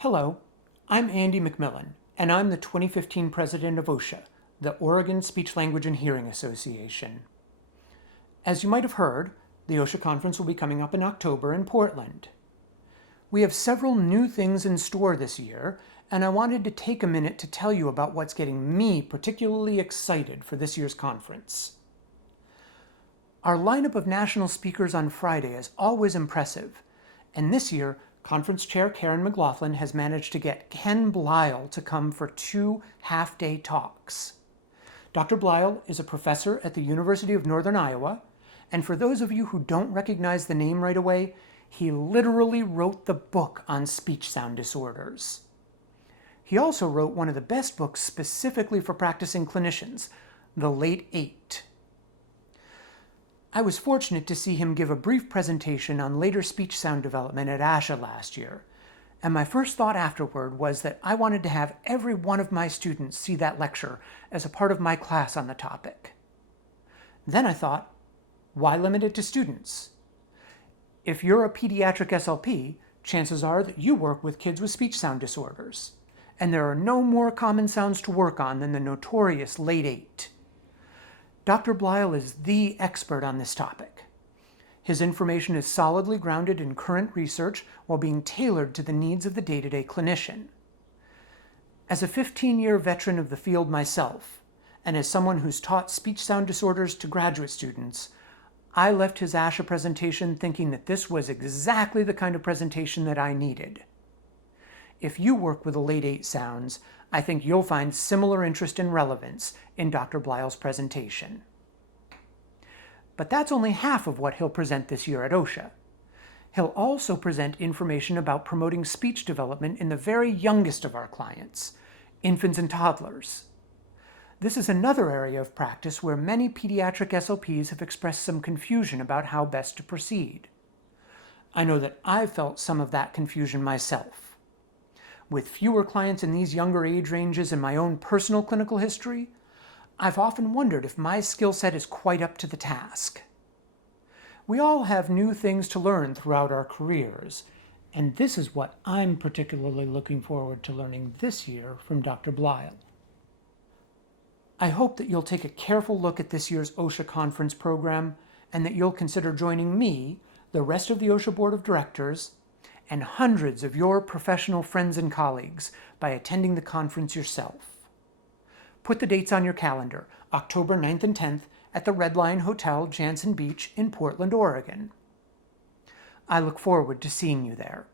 Hello, I'm Andy McMillan, and I'm the 2015 president of OSHA, the Oregon Speech, Language, and Hearing Association. As you might have heard, the OSHA Conference will be coming up in October in Portland. We have several new things in store this year, and I wanted to take a minute to tell you about what's getting me particularly excited for this year's conference. Our lineup of national speakers on Friday is always impressive, and this year, Conference Chair Karen McLaughlin has managed to get Ken Belisle to come for 2 half-day talks. Dr. Belisle is a professor at the University of Northern Iowa, and for those of you who don't recognize the name right away, he literally wrote the book on speech sound disorders. He also wrote one of the best books specifically for practicing clinicians, The Late 8. I was fortunate to see him give a brief presentation on later speech sound development at OSHA last year, and my first thought afterward was that I wanted to have every one of my students see that lecture as a part of my class on the topic. Then I thought, why limit it to students? If you're a pediatric SLP, chances are that you work with kids with speech sound disorders, and there are no more common sounds to work on than the notorious late 8. Dr. Belisle is the expert on this topic. His information is solidly grounded in current research while being tailored to the needs of the day-to-day clinician. As a 15-year veteran of the field myself, and as someone who's taught speech sound disorders to graduate students, I left his OSHA presentation thinking that this was exactly the kind of presentation that I needed. If you work with the late 8 sounds, I think you'll find similar interest and relevance in Dr. Belisle's presentation. But that's only half of what he'll present this year at OSHA. He'll also present information about promoting speech development in the very youngest of our clients, infants and toddlers. This is another area of practice where many pediatric SLPs have expressed some confusion about how best to proceed. I know that I've felt some of that confusion myself. With fewer clients in these younger age ranges and my own personal clinical history, I've often wondered if my skill set is quite up to the task. We all have new things to learn throughout our careers, and this is what I'm particularly looking forward to learning this year from Dr. Belisle. I hope that you'll take a careful look at this year's OSHA conference program and that you'll consider joining me, the rest of the OSHA Board of Directors, and hundreds of your professional friends and colleagues by attending the conference yourself. Put the dates on your calendar, October 9th and 10th at the Red Line Hotel, Jansen Beach in Portland, Oregon. I look forward to seeing you there.